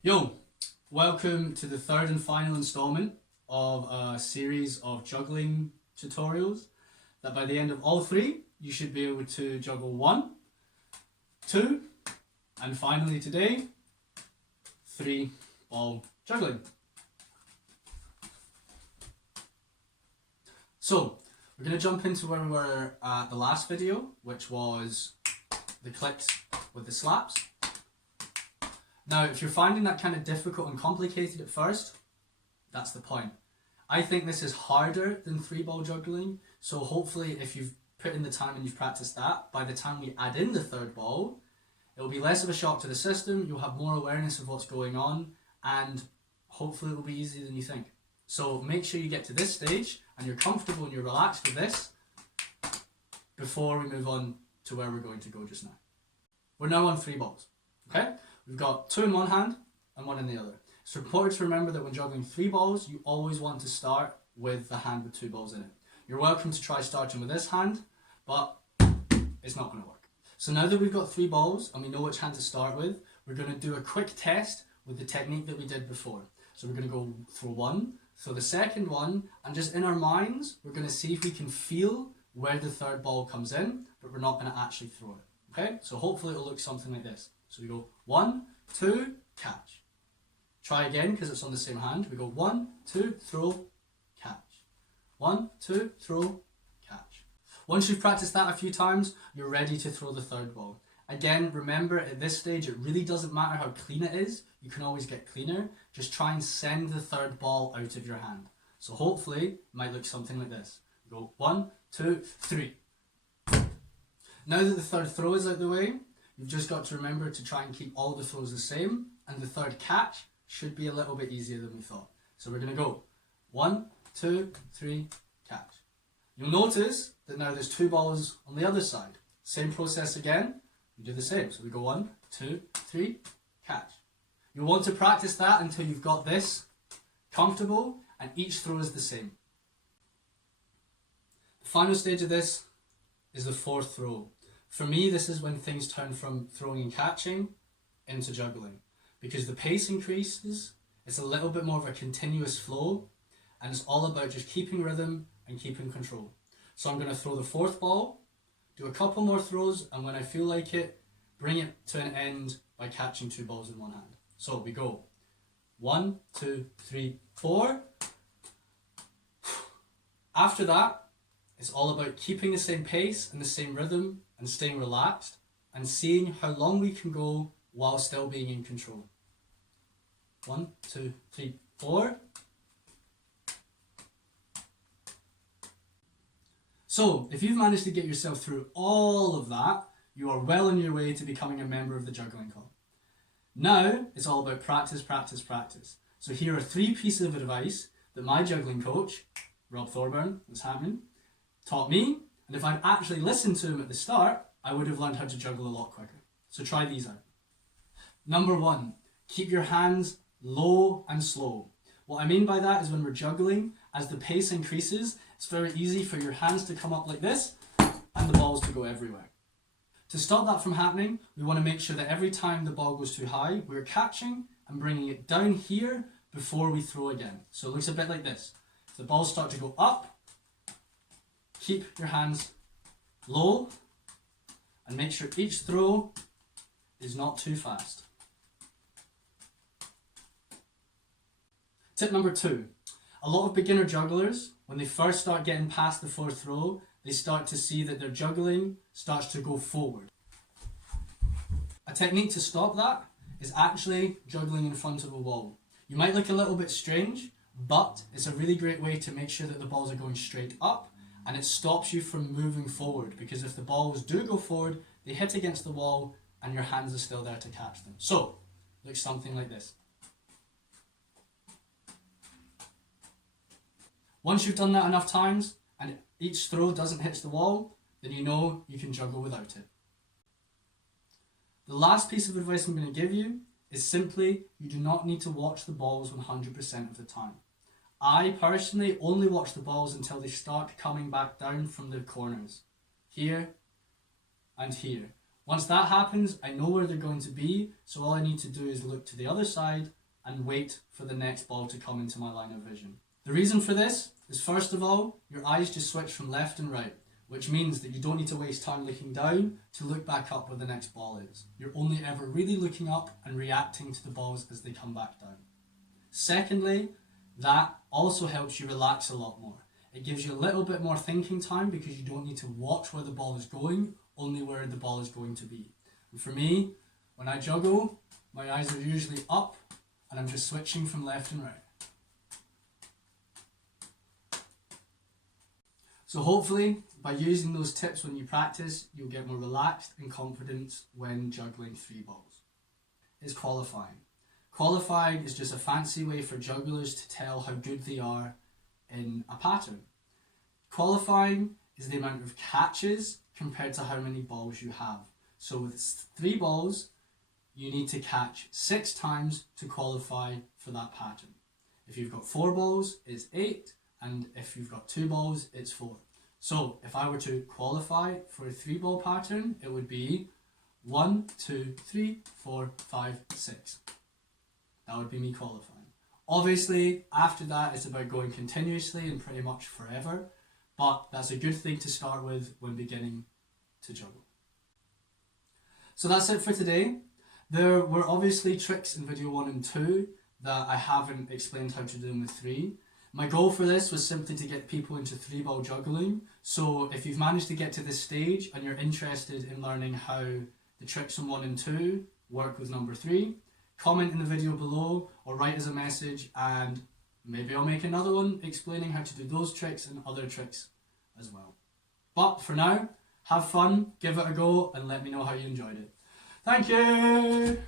Yo, welcome to the third and final installment of a series of juggling tutorials that by the end of all three you should be able to juggle 1, 2 and finally today 3 ball juggling. So we're going to jump into where we were at the last video, which was the clicks with the slaps. Now, if you're finding that kind of difficult and complicated at first, that's the point. I think this is harder than 3-ball juggling, so hopefully if you've put in the time and you've practiced that, by the time we add in the third ball, it will be less of a shock to the system, you'll have more awareness of what's going on, and hopefully it will be easier than you think. So make sure you get to this stage and you're comfortable and you're relaxed with this before we move on to where we're going to go just now. We're now on 3 balls, okay? We've got 2 in one hand and 1 in the other. It's important to remember that when juggling 3 balls, you always want to start with the hand with 2 balls in it. You're welcome to try starting with this hand, but it's not going to work. So now that we've got 3 balls and we know which hand to start with, we're going to do a quick test with the technique that we did before. So we're going to go throw 1, throw the second one, and just in our minds, we're going to see if we can feel where the third ball comes in, but we're not going to actually throw it. Okay? So hopefully it'll look something like this. So we go 1, 2, catch. Try again because it's on the same hand. We go 1, 2, throw, catch. 1, 2, throw, catch. Once you've practiced that a few times, you're ready to throw the third ball. Again, remember at this stage, it really doesn't matter how clean it is. You can always get cleaner. Just try and send the third ball out of your hand. So hopefully, it might look something like this. We go 1, 2, 3. Now that the third throw is out the way, you've just got to remember to try and keep all the throws the same, and the third catch should be a little bit easier than we thought. So we're going to go 1, 2, 3, catch. You'll notice that now there's 2 balls on the other side. Same process again, we do the same. So we go 1, 2, 3, catch. You'll want to practice that until you've got this comfortable and each throw is the same. The final stage of this is the 4th throw. For me, this is when things turn from throwing and catching into juggling, because the pace increases, it's a little bit more of a continuous flow, and it's all about just keeping rhythm and keeping control. So I'm going to throw the 4th ball, do a couple more throws, and when I feel like it, bring it to an end by catching 2 balls in one hand. So we go 1, 2, 3, 4. After that, it's all about keeping the same pace and the same rhythm and staying relaxed and seeing how long we can go while still being in control. 1, 2, 3, 4. So, if you've managed to get yourself through all of that, you are well on your way to becoming a member of the Juggling Club. Now, it's all about practice, practice, practice. So here are 3 pieces of advice that my juggling coach, Rob Thorburn, what's happening, taught me, and if I'd actually listened to him at the start, I would have learned how to juggle a lot quicker. So try these out. Number 1, keep your hands low and slow. What I mean by that is when we're juggling, as the pace increases, it's very easy for your hands to come up like this and the balls to go everywhere. To stop that from happening, we want to make sure that every time the ball goes too high, we're catching and bringing it down here before we throw again. So it looks a bit like this. If the balls start to go up, keep your hands low and make sure each throw is not too fast. Tip number 2. A lot of beginner jugglers, when they first start getting past the 4th throw, they start to see that their juggling starts to go forward. A technique to stop that is actually juggling in front of a wall. You might look a little bit strange, but it's a really great way to make sure that the balls are going straight up, and it stops you from moving forward, because if the balls do go forward, they hit against the wall and your hands are still there to catch them. So, looks something like this. Once you've done that enough times and each throw doesn't hit the wall, then you know you can juggle without it. The last piece of advice I'm going to give you is simply you do not need to watch the balls 100% of the time. I personally only watch the balls until they start coming back down from the corners. Here and here. Once that happens, I know where they're going to be, so all I need to do is look to the other side and wait for the next ball to come into my line of vision. The reason for this is, first of all, your eyes just switch from left and right, which means that you don't need to waste time looking down to look back up where the next ball is. You're only ever really looking up and reacting to the balls as they come back down. Secondly, that also helps you relax a lot more. It gives you a little bit more thinking time because you don't need to watch where the ball is going, only where the ball is going to be. And for me, when I juggle, my eyes are usually up and I'm just switching from left and right. So hopefully, by using those tips when you practice, you'll get more relaxed and confident when juggling 3 balls. It's qualifying. Qualifying is just a fancy way for jugglers to tell how good they are in a pattern. Qualifying is the amount of catches compared to how many balls you have. So with 3 balls, you need to catch 6 times to qualify for that pattern. If you've got 4 balls, it's 8, and if you've got 2 balls, it's 4. So if I were to qualify for a 3-ball pattern, it would be 1, 2, 3, 4, 5, 6. That would be me qualifying. Obviously, after that, it's about going continuously and pretty much forever, but that's a good thing to start with when beginning to juggle. So that's it for today. There were obviously tricks in video 1 and 2 that I haven't explained how to do them with 3. My goal for this was simply to get people into 3-ball juggling. So if you've managed to get to this stage and you're interested in learning how the tricks in 1 and 2 work with number 3, comment in the video below or write as a message, and maybe I'll make another one explaining how to do those tricks and other tricks as well. But for now, have fun, give it a go, and let me know how you enjoyed it. Thank you!